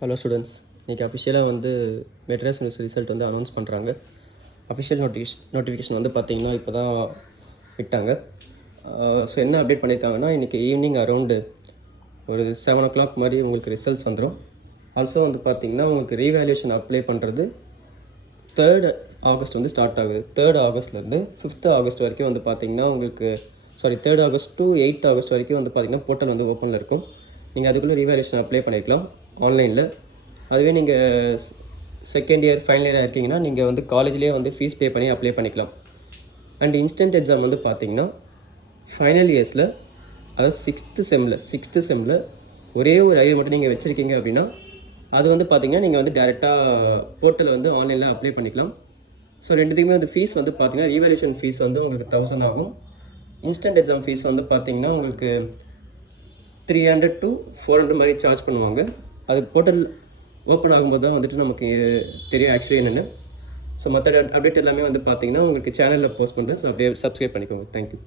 Hello students, இன்றைக்கி அஃபிஷியலாக வந்து மெட்ராஸ் நியூஸ் ரிசல்ட் வந்து அனௌன்ஸ் பண்ணுறாங்க. அஃபிஷியல் நோட்டிஃபிகேஷன் வந்து பார்த்திங்கன்னா இப்போ தான் விட்டாங்க. ஸோ என்ன அப்டேட் பண்ணியிருக்காங்கன்னா, இன்றைக்கி ஈவினிங் அரௌண்டு ஒரு 7 o'clock மாதிரி உங்களுக்கு ரிசல்ட்ஸ் வந்துடும். ஆல்சோ வந்து பார்த்திங்கன்னா உங்களுக்கு ரீவேல்யூஷன் அப்ளை பண்ணுறது 3rd ஆகஸ்ட் வந்து ஸ்டார்ட் ஆகுது. 3rd ஆகஸ்ட்லேருந்து 5th ஆகஸ்ட் வரைக்கும் வந்து பார்த்திங்கன்னா உங்களுக்கு 3rd August to 8th August வரைக்கும் வந்து பார்த்திங்கன்னா போர்ட்டல் வந்து ஓப்பனில் இருக்கும். நீங்கள் அதுக்குள்ளே ரீவேல்யூஷன் அப்ளை பண்ணிக்கலாம் ஆன்லைனில். அதுவே நீங்கள் செகண்ட் இயர் ஃபைனல் இயராக இருக்கீங்கன்னா நீங்கள் வந்து காலேஜ்லேயே வந்து ஃபீஸ் பே பண்ணி அப்ளை பண்ணிக்கலாம். அண்ட் இன்ஸ்டன்ட் எக்ஸாம் வந்து பார்த்தீங்கன்னா ஃபைனல் இயர்ஸில், அதாவது சிக்ஸ்த்து செம்மில் ஒரே ஒரு ஐடியா மட்டும் நீங்கள் வச்சுருக்கீங்க அப்படின்னா அது வந்து பார்த்தீங்கன்னா நீங்கள் வந்து டேரெக்டாக போர்ட்டல் வந்து ஆன்லைனில் அப்ளை பண்ணிக்கலாம். ஸோ ரெண்டுத்துக்குமே வந்து ஃபீஸ் வந்து பார்த்தீங்கன்னா ரீவேல்யூஷன் ஃபீஸ் வந்து உங்களுக்கு 1000 ஆகும். இன்ஸ்டன்ட் எக்ஸாம் ஃபீஸ் வந்து பார்த்தீங்கன்னா உங்களுக்கு 300 to 400 மாதிரி சார்ஜ் பண்ணுவாங்க. அது போர்ட்டல் ஓப்பன் ஆகும்போது தான் வந்துட்டு நமக்கு தெரியும் ஆக்சுவலி என்னென்னு. ஸோ மற்ற அப்டேட் எல்லாமே வந்து பார்த்தீங்கன்னா உங்களுக்கு சேனலில் போஸ்ட் பண்ணுறேன். ஸோ அப்படியே சப்ஸ்கிரைப் பண்ணிக்கோங்க. தேங்க்யூ.